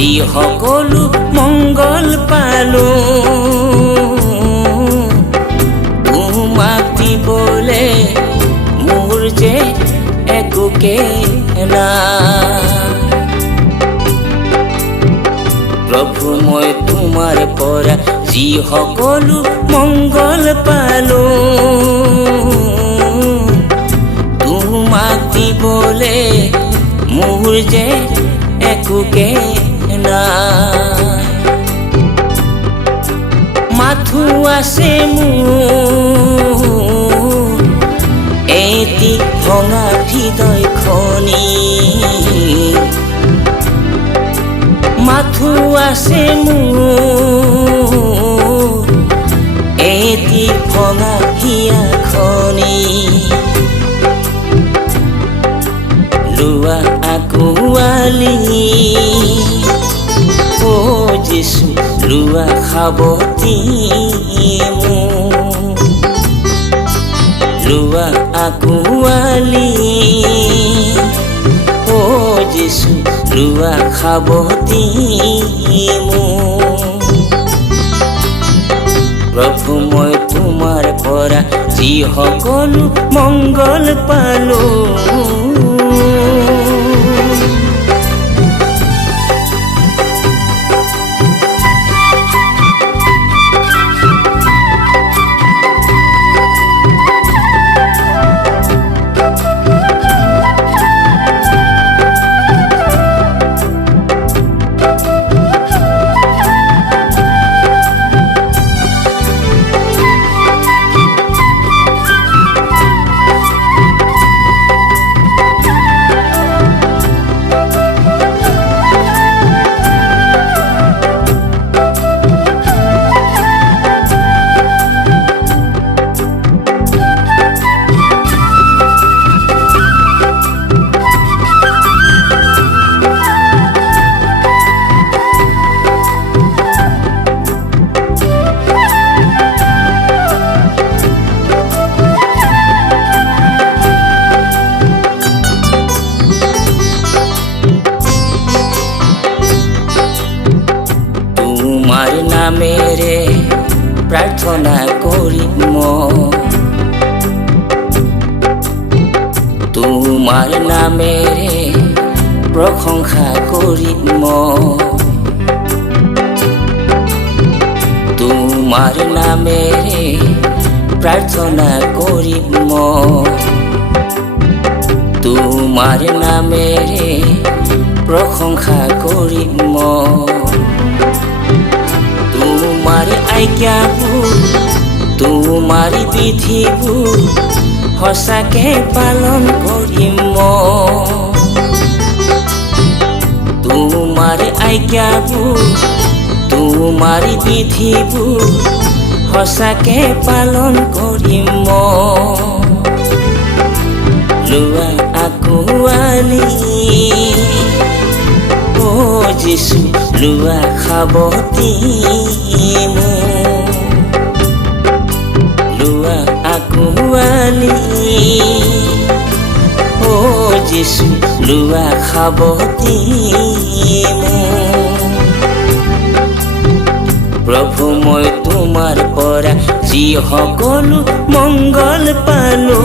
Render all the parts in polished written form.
যি সকলো মংগল পালো তোমাক দিবলে মোৰ যে একোকে নাই। প্ৰভু মই তোমাৰ পৰা যি সকলো মংগল পালো তোমাক দিবলে মোৰ যে একোকে নাই। মাথো আছে মোৰ এটি ভঙা হৃদয়খনি, মাথো আছে মোৰ এটি ভঙা হিয়াখনি। লোৱা আঁকোৱালি ও যীশু, লোৱা সাৱটি মোৰ, লোৱা আঁকোৱালি ও যীশু, লোৱা সাৱটি মোৰ। প্ৰভু মই তোমাৰ পৰা যি সকলো মংগল পালো তোমার নামেরে প্রার্থনা করি তোমার নামেরে প্রশংসা করি তোমার নামেরে প্রার্থনা করি তোমার নামেরে প্রশংসা করি তোমার আজ্ঞাবোৰ তোমাৰ বিধিবোৰ সঁচাকে পালন কৰিম তোমাৰ আজ্ঞাবোৰ তোমাৰ বিধিবোৰ সঁচাকে পালন কৰিম লোৱা আঁকোৱালি ও যীশু, লোৱা সাৱটি মোৰ, লোৱা আঁকোৱালি ও যীশু, লোৱা সাৱটি মোৰ। প্ৰভু মই তোমাৰ পৰা যি সকলো মংগল পালো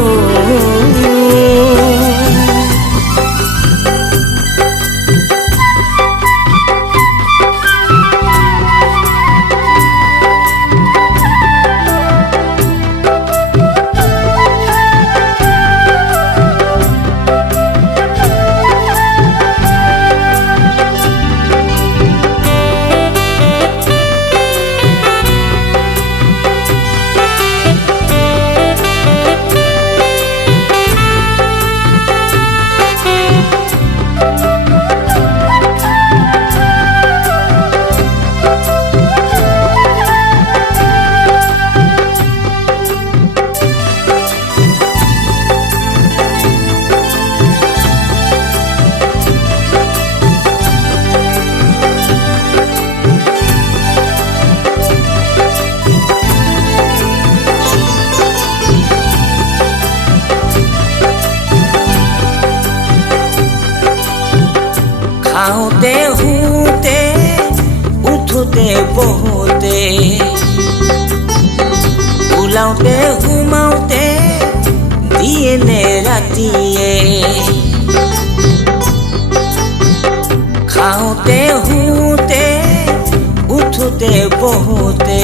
বহুতে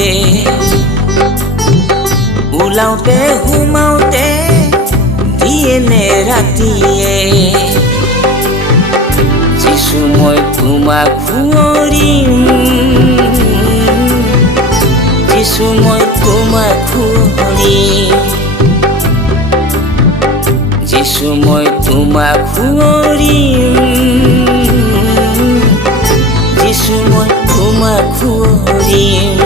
ওলাওতে সোমাওতে দিয়ে নে ৰাতিয়ে যিছু মই তোমাক সুঁৱৰিম যিছু মই তোমাক সুঁৱৰিম যিছু মই তোমাক সুঁৱৰিম যিছু মই তোমাক সুঁৱৰিম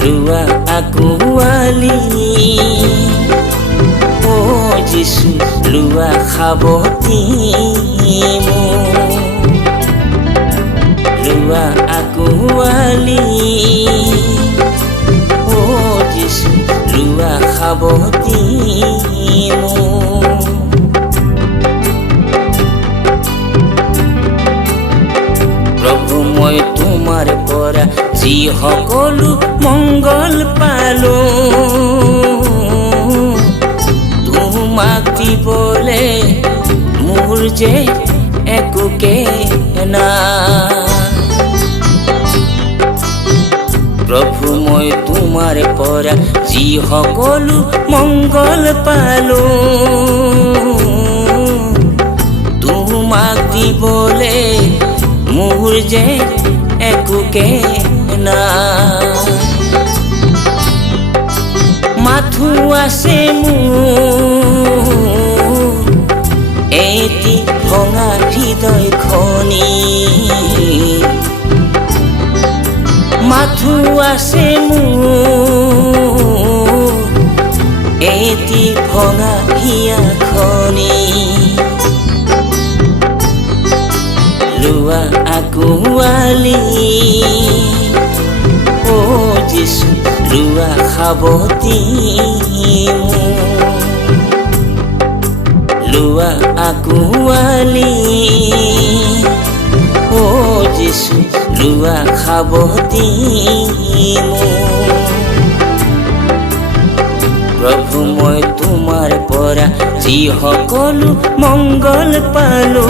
লোৱা আঁকোৱালি ও যিছু লোৱা সাৱটি মোৰ লোৱা আঁকোৱালি ও যিছু লোৱা সাৱটি মোৰ প্ৰভু মই তোমাৰ পৰা যি সকলো মংগল পালো তোমাক দিবলে মোৰ যে একোকে নাই প্ৰভু মই তোমাৰ পৰা যি সকলো মংগল পালো তোমাক দিবলে মোৰ যে একোকে নাই মাথো আছে মোৰ এটি ভঙা হৃদয় খনি মাথো আছে মোৰ এটি ভঙা হিয়া খনি লোৱা আঁকোৱালি ও যিছু লোৱা সাৱটি মোৰ লোৱা আঁকোৱালি ও যিছু লোৱা সাৱটি মোৰ প্ৰভু মই তোমাৰ পৰা যি সকলো মংগল পালো